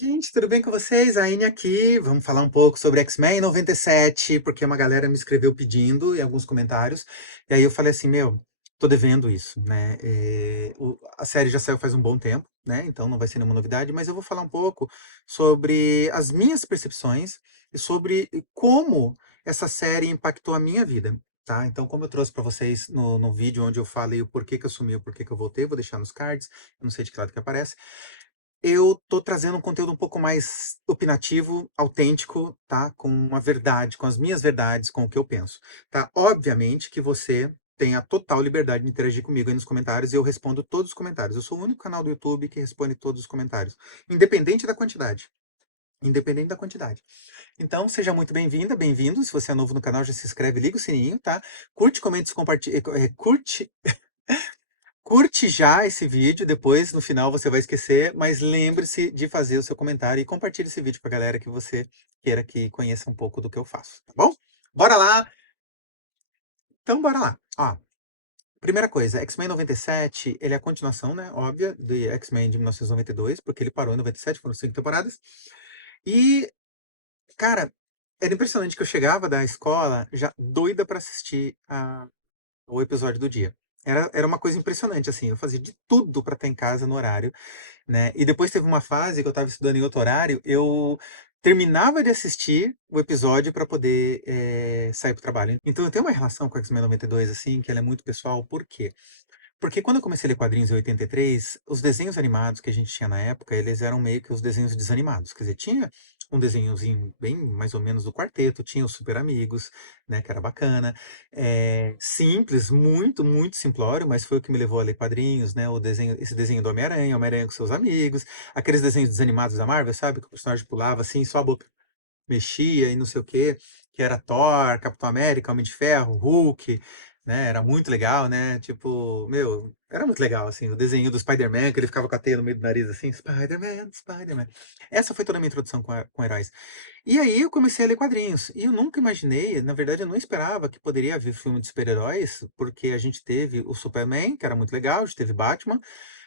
Gente, tudo bem com vocês? A Aine aqui. Vamos falar um pouco sobre X-Men 97, porque uma galera me escreveu pedindo em alguns comentários. E aí eu falei assim, meu, tô devendo isso, né? A série já saiu faz um bom tempo, né? Então não vai ser nenhuma novidade, mas eu vou falar um pouco sobre as minhas percepções e sobre como essa série impactou a minha vida. Tá? Então, como eu trouxe para vocês no vídeo onde eu falei o porquê que eu sumi, o porquê que eu voltei, vou deixar nos cards, eu não sei de que lado que aparece. Eu tô trazendo um conteúdo um pouco mais opinativo, autêntico, tá? Com uma verdade, com as minhas verdades, com o que eu penso, tá? Obviamente que você tem a total liberdade de interagir comigo aí nos comentários e eu respondo todos os comentários. Eu sou o único canal do YouTube que responde todos os comentários, independente da quantidade. Independente da quantidade. Então, seja muito bem-vinda, bem-vindo. Se você é novo no canal, já se inscreve, liga o sininho, tá? Curte, comente, compartilha, curte já esse vídeo, depois no final você vai esquecer, mas lembre-se de fazer o seu comentário e compartilhe esse vídeo com a galera que você queira que conheça um pouco do que eu faço, tá bom? Bora lá! Então bora lá. Ó, primeira coisa, X-Men 97, ele é a continuação, né, óbvia, de X-Men de 1992, porque ele parou em 97, foram 5 temporadas. E, cara, era impressionante que eu chegava da escola já doida pra assistir o episódio do dia. Era uma coisa impressionante, assim, eu fazia de tudo pra estar em casa no horário, né? E depois teve uma fase que eu estava estudando em outro horário, eu terminava de assistir o episódio para poder sair para o trabalho. Então eu tenho uma relação com X-Men 92, assim, que ela é muito pessoal. Por quê? Porque quando eu comecei a ler quadrinhos em 83, os desenhos animados que a gente tinha na época, eles eram meio que os desenhos desanimados. Quer dizer, tinha um desenhozinho bem mais ou menos do quarteto, tinha os Super Amigos, né, que era bacana. Simples, muito, muito simplório, mas foi o que me levou a ler quadrinhos, né? Esse desenho do Homem-Aranha, Homem-Aranha com seus amigos, aqueles desenhos desanimados da Marvel, sabe? Que o personagem pulava assim, só a boca mexia e não sei o quê, que era Thor, Capitão América, Homem de Ferro, Hulk, né? Era muito legal, né? Tipo, meu, era muito legal, assim, o desenho do Spider-Man, que ele ficava com a teia no meio do nariz, assim, Spider-Man, Spider-Man. Essa foi toda a minha introdução com heróis. E aí eu comecei a ler quadrinhos, e eu nunca imaginei, na verdade eu não esperava que poderia haver filme de super-heróis, porque a gente teve o Superman, que era muito legal, a gente teve Batman,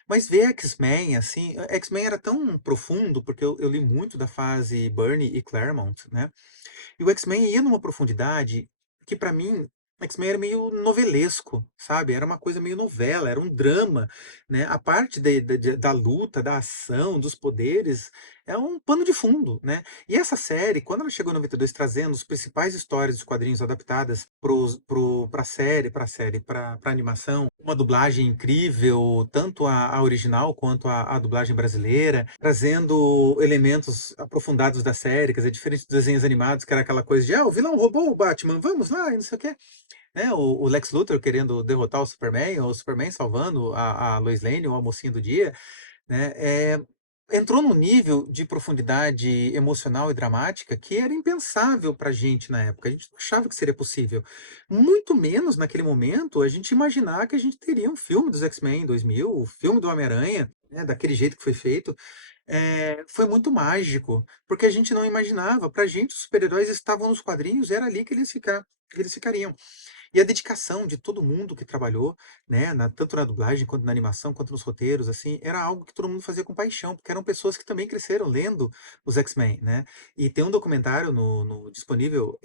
mas ver X-Men, assim, X-Men era tão profundo, porque eu li muito da fase Byrne e Claremont, né? E o X-Men ia numa profundidade que, pra mim, X-Men era meio novelesco, sabe? Era uma coisa meio novela, era um drama, né? A parte da luta, da ação, dos poderes, é um pano de fundo, né? E essa série, quando ela chegou em 92 trazendo as principais histórias dos quadrinhos adaptadas pra animação, uma dublagem incrível, tanto a original quanto a dublagem brasileira, trazendo elementos aprofundados da série, quer dizer, diferente dos desenhos animados, que era aquela coisa de, o vilão roubou o Batman, vamos lá, e não sei o quê. Né? O Lex Luthor querendo derrotar o Superman, ou o Superman salvando a Lois Lane, ou a mocinha do dia, né? Entrou num nível de profundidade emocional e dramática que era impensável pra gente na época. A gente não achava que seria possível. Muito menos naquele momento a gente imaginar que a gente teria um filme dos X-Men em 2000, o filme do Homem-Aranha, né, daquele jeito que foi feito. Foi muito mágico, porque a gente não imaginava. Pra gente, os super-heróis estavam nos quadrinhos, era ali que eles ficariam. E a dedicação de todo mundo que trabalhou, né, tanto na dublagem, quanto na animação, quanto nos roteiros, assim, era algo que todo mundo fazia com paixão, porque eram pessoas que também cresceram lendo os X-Men, né? E tem um documentário disponível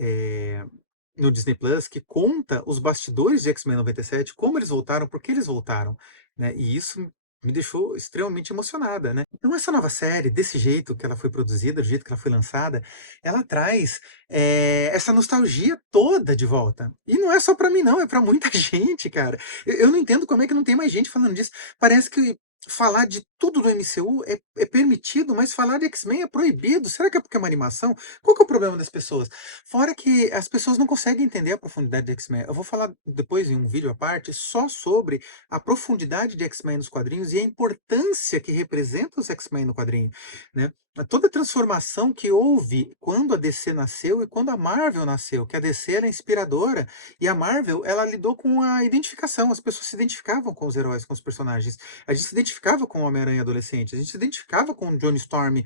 no Disney Plus que conta os bastidores de X-Men 97, como eles voltaram, por que eles voltaram, né? E isso me deixou extremamente emocionada, né? Então essa nova série, desse jeito que ela foi produzida, do jeito que ela foi lançada, ela traz essa nostalgia toda de volta. E não é só pra mim, não, é pra muita gente, cara. Eu não entendo como é que não tem mais gente falando disso. Parece que falar de tudo do MCU é permitido, mas falar de X-Men é proibido. Será que é porque é uma animação? Qual que é o problema das pessoas? Fora que as pessoas não conseguem entender a profundidade de X-Men. Eu vou falar depois em um vídeo à parte só sobre a profundidade de X-Men nos quadrinhos e a importância que representa os X-Men no quadrinho, né? Toda a transformação que houve quando a DC nasceu e quando a Marvel nasceu, que a DC era inspiradora e a Marvel ela lidou com a identificação, as pessoas se identificavam com os heróis, com os personagens. A gente se identificava com o Homem-Aranha adolescente, a gente se identificava com o Johnny Storm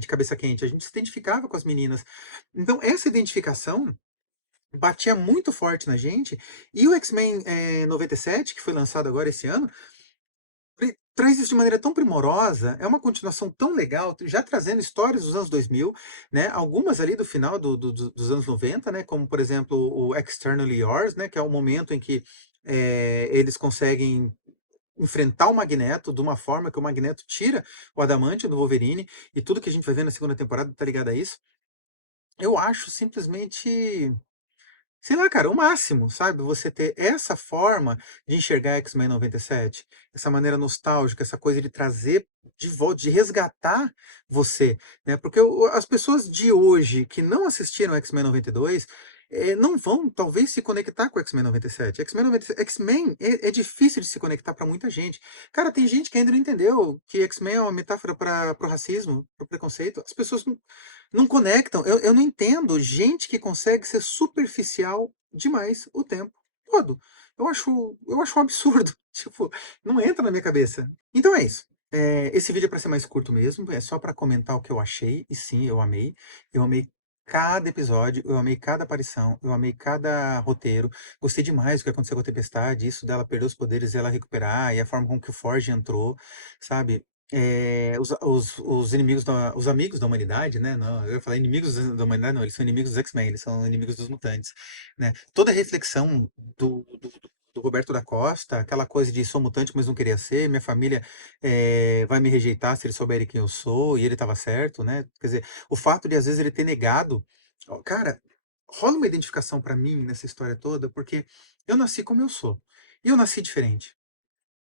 de cabeça quente, a gente se identificava com as meninas. Então essa identificação batia muito forte na gente, e o X-Men 97, que foi lançado agora esse ano, traz isso de maneira tão primorosa, é uma continuação tão legal, já trazendo histórias dos anos 2000, né, algumas ali do final dos anos 90, né, como por exemplo o Externally Yours, né, que é o momento em que eles conseguem enfrentar o Magneto de uma forma que o Magneto tira o adamante do Wolverine, e tudo que a gente vai ver na segunda temporada tá ligado a isso. Eu acho simplesmente, sei lá, cara, o máximo, sabe? Você ter essa forma de enxergar X-Men 97, essa maneira nostálgica, essa coisa de trazer de volta, de resgatar você, né? Porque as pessoas de hoje que não assistiram X-Men 92 não vão, talvez, se conectar com X-Men 97. X-Men 97, X-Men é difícil de se conectar para muita gente. Cara, tem gente que ainda não entendeu que X-Men é uma metáfora para o racismo, para o preconceito. As pessoas não conectam. Eu não entendo gente que consegue ser superficial demais o tempo todo. Eu acho um absurdo. Tipo, não entra na minha cabeça. Então é isso. Esse vídeo é para ser mais curto mesmo, é só para comentar o que eu achei, e sim, eu amei. Eu amei cada episódio, eu amei cada aparição, eu amei cada roteiro. Gostei demais do que aconteceu com a Tempestade, isso dela perder os poderes e ela recuperar, e a forma como que o Forge entrou, sabe? Os inimigos os amigos da humanidade, né? Não, eu ia falar inimigos da humanidade, não, eles são inimigos dos X-Men, eles são inimigos dos mutantes, né? Toda a reflexão do Roberto da Costa, aquela coisa de sou mutante, mas não queria ser, minha família vai me rejeitar se eles souberem quem eu sou, e ele estava certo, né? Quer dizer, o fato de às vezes ele ter negado, ó, cara, rola uma identificação para mim nessa história toda, porque eu nasci como eu sou, e eu nasci diferente,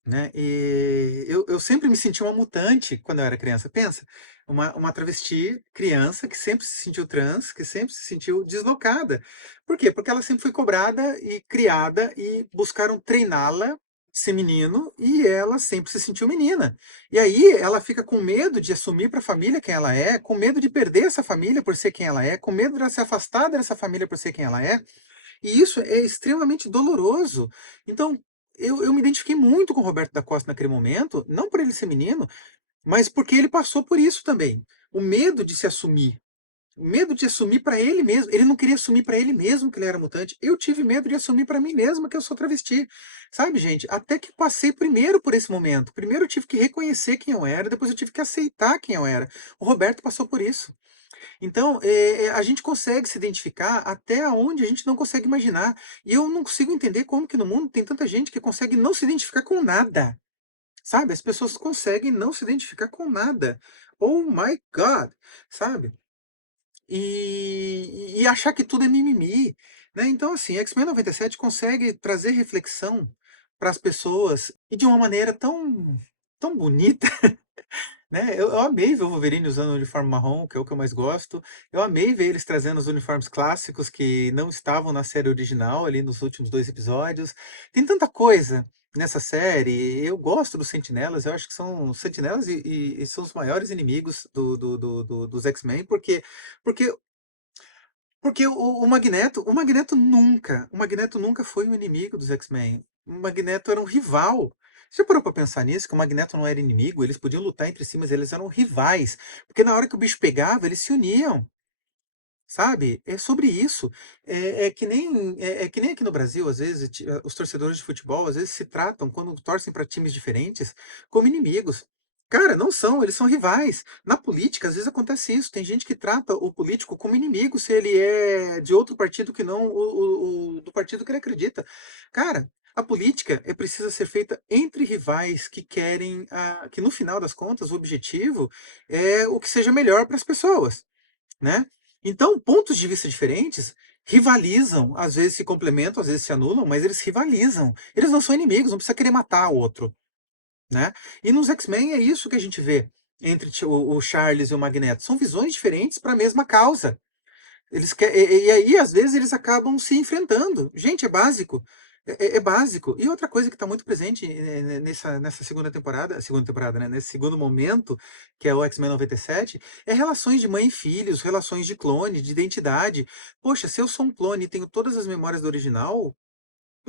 né? E eu sempre me senti uma mutante quando eu era criança. Pensa, uma travesti criança que sempre se sentiu trans, que sempre se sentiu deslocada. Por quê? Porque ela sempre foi cobrada e criada e buscaram treiná-la ser menino e ela sempre se sentiu menina. E aí ela fica com medo de assumir para a família quem ela é, com medo de perder essa família por ser quem ela é, com medo de ela se afastar dessa família por ser quem ela é. E isso é extremamente doloroso. Então, eu me identifiquei muito com o Roberto da Costa naquele momento, não por ele ser menino, mas porque ele passou por isso também. O medo de se assumir. O medo de assumir para ele mesmo. Ele não queria assumir para ele mesmo que ele era mutante. Eu tive medo de assumir para mim mesma que eu sou travesti. Sabe, gente? Até que passei primeiro por esse momento. Primeiro eu tive que reconhecer quem eu era, depois eu tive que aceitar quem eu era. O Roberto passou por isso. Então, a gente consegue se identificar até onde a gente não consegue imaginar. E eu não consigo entender como que no mundo tem tanta gente que consegue não se identificar com nada. Sabe? As pessoas conseguem não se identificar com nada. Oh my God! Sabe? E achar que tudo é mimimi. Né? Então, assim, X-Men 97 consegue trazer reflexão para as pessoas e de uma maneira tão bonita. Né? Eu amei ver o Wolverine usando o uniforme marrom, que é o que eu mais gosto. Eu amei ver eles trazendo os uniformes clássicos que não estavam na série original, ali nos últimos dois episódios. Tem tanta coisa nessa série. Eu gosto dos Sentinelas, eu acho que são Sentinelas e são os maiores inimigos dos X-Men, porque porque o Magneto nunca foi um inimigo dos X-Men. O Magneto era um rival. Você parou pra pensar nisso? Que o Magneto não era inimigo? Eles podiam lutar entre si, mas eles eram rivais. Porque na hora que o bicho pegava, eles se uniam. Sabe? É sobre isso. É que nem aqui no Brasil, às vezes, os torcedores de futebol, às vezes, se tratam, quando torcem para times diferentes, como inimigos. Cara, não são, eles são rivais. Na política, às vezes acontece isso. Tem gente que trata o político como inimigo se ele é de outro partido que não do partido que ele acredita. Cara, a política precisa ser feita entre rivais que querem, que no final das contas, o objetivo é o que seja melhor para as pessoas, né? Então, pontos de vista diferentes rivalizam, às vezes se complementam, às vezes se anulam, mas eles rivalizam. Eles não são inimigos, não precisa querer matar o outro, né? E nos X-Men é isso que a gente vê entre o Charles e o Magneto. São visões diferentes para a mesma causa. E aí, às vezes, eles acabam se enfrentando. Gente, é básico. É básico. E outra coisa que está muito presente nessa segunda temporada, né? Nesse segundo momento, que é o X-Men 97, é relações de mãe e filhos, relações de clone, de identidade. Poxa, se eu sou um clone e tenho todas as memórias do original,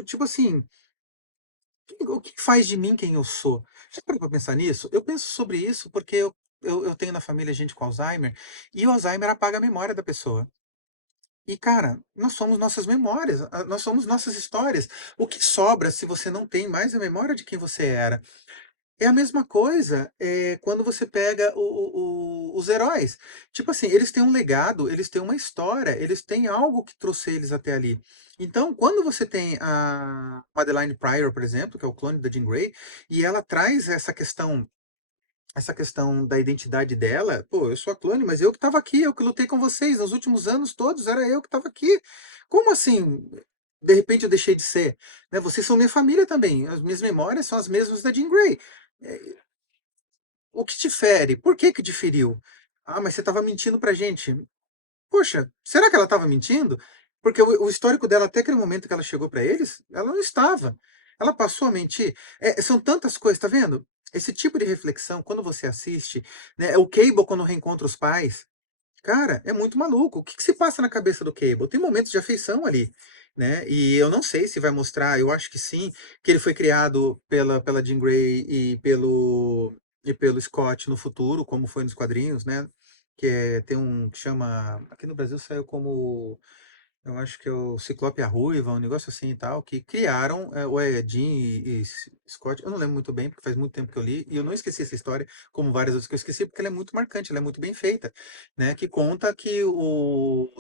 tipo assim, o que faz de mim quem eu sou? Já parou para pensar nisso? Eu penso sobre isso porque eu tenho na família gente com Alzheimer, e o Alzheimer apaga a memória da pessoa. E, cara, nós somos nossas memórias, nós somos nossas histórias. O que sobra se você não tem mais a memória de quem você era? É a mesma coisa, quando você pega os heróis. Tipo assim, eles têm um legado, eles têm uma história, eles têm algo que trouxe eles até ali. Então, quando você tem a Madeline Pryor, por exemplo, que é o clone da Jean Grey, e ela traz essa questão da identidade dela, pô, eu sou a clone, mas eu que estava aqui, eu que lutei com vocês nos últimos anos todos, era eu que estava aqui. Como assim? De repente eu deixei de ser, né? Vocês são minha família também. As minhas memórias são as mesmas da Jean Grey. É, o que te fere? Por que que diferiu? Ah, mas você estava mentindo pra gente. Poxa, será que ela estava mentindo? Porque o histórico dela até aquele momento que ela chegou para eles, ela não estava. Ela passou a mentir. São tantas coisas, tá vendo? Esse tipo de reflexão, quando você assiste, né, o Cable quando reencontra os pais, cara, é muito maluco. O que que se passa na cabeça do Cable? Tem momentos de afeição ali, né? E eu não sei se vai mostrar, eu acho que sim, que ele foi criado pela Jean Grey e pelo Scott no futuro, como foi nos quadrinhos, né? Tem um que chama. Aqui no Brasil saiu como. Eu acho que é o Ciclope e a Ruiva, um negócio assim e tal, que criaram, ou é Jean e Scott, eu não lembro muito bem, porque faz muito tempo que eu li, e eu não esqueci essa história, como várias outras que eu esqueci, porque ela é muito marcante, ela é muito bem feita, né? Que conta que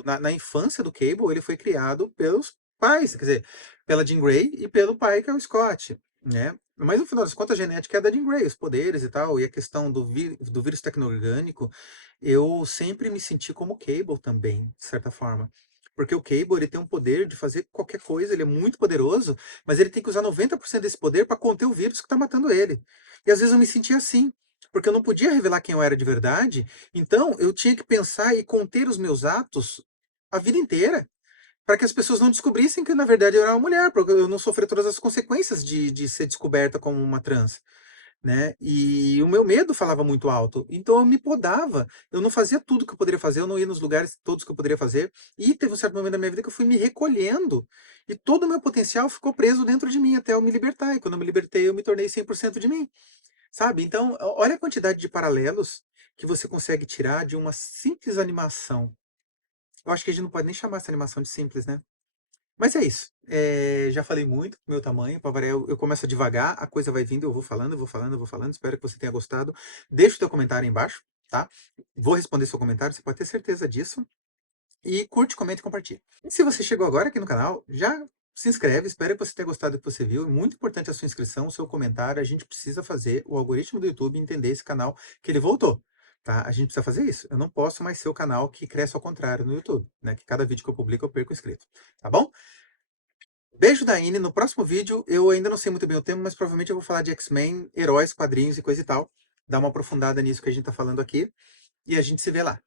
na infância do Cable, ele foi criado pelos pais, quer dizer, pela Jean Grey e pelo pai, que é o Scott, né? Mas no final das contas, a genética é da Jean Grey, os poderes e tal, e a questão do vírus tecno-orgânico, eu sempre me senti como Cable também, de certa forma. Porque o Cable ele tem um poder de fazer qualquer coisa, ele é muito poderoso, mas ele tem que usar 90% desse poder para conter o vírus que está matando ele. E às vezes eu me sentia assim, porque eu não podia revelar quem eu era de verdade, então eu tinha que pensar e conter os meus atos a vida inteira, para que as pessoas não descobrissem que na verdade eu era uma mulher, porque eu não sofria todas as consequências de ser descoberta como uma trans, né? E o meu medo falava muito alto. Então eu me podava. Eu não fazia tudo que eu poderia fazer, eu não ia nos lugares todos que eu poderia fazer. E teve um certo momento da minha vida que eu fui me recolhendo. E todo o meu potencial ficou preso dentro de mim até eu me libertar. E quando eu me libertei, eu me tornei 100% de mim. Sabe? Então, olha a quantidade de paralelos que você consegue tirar de uma simples animação. Eu acho que a gente não pode nem chamar essa animação de simples, né? Mas é isso. Já falei muito do meu tamanho. Para variar, eu começo devagar, a coisa vai vindo, eu vou falando, eu vou falando, eu vou falando. Espero que você tenha gostado. Deixa o teu comentário aí embaixo, tá? Vou responder seu comentário, você pode ter certeza disso. E curte, comente e compartilha. E se você chegou agora aqui no canal, já se inscreve. Espero que você tenha gostado do que você viu. É muito importante a sua inscrição, o seu comentário. A gente precisa fazer o algoritmo do YouTube entender esse canal que ele voltou. Tá? A gente precisa fazer isso. Eu não posso mais ser o canal que cresce ao contrário no YouTube, né? Que cada vídeo que eu publico eu perco inscrito. Tá bom? Beijo da Ine. No próximo vídeo, eu ainda não sei muito bem o tema, mas provavelmente eu vou falar de X-Men, heróis, quadrinhos e coisa e tal. Dar uma aprofundada nisso que a gente tá falando aqui. E a gente se vê lá.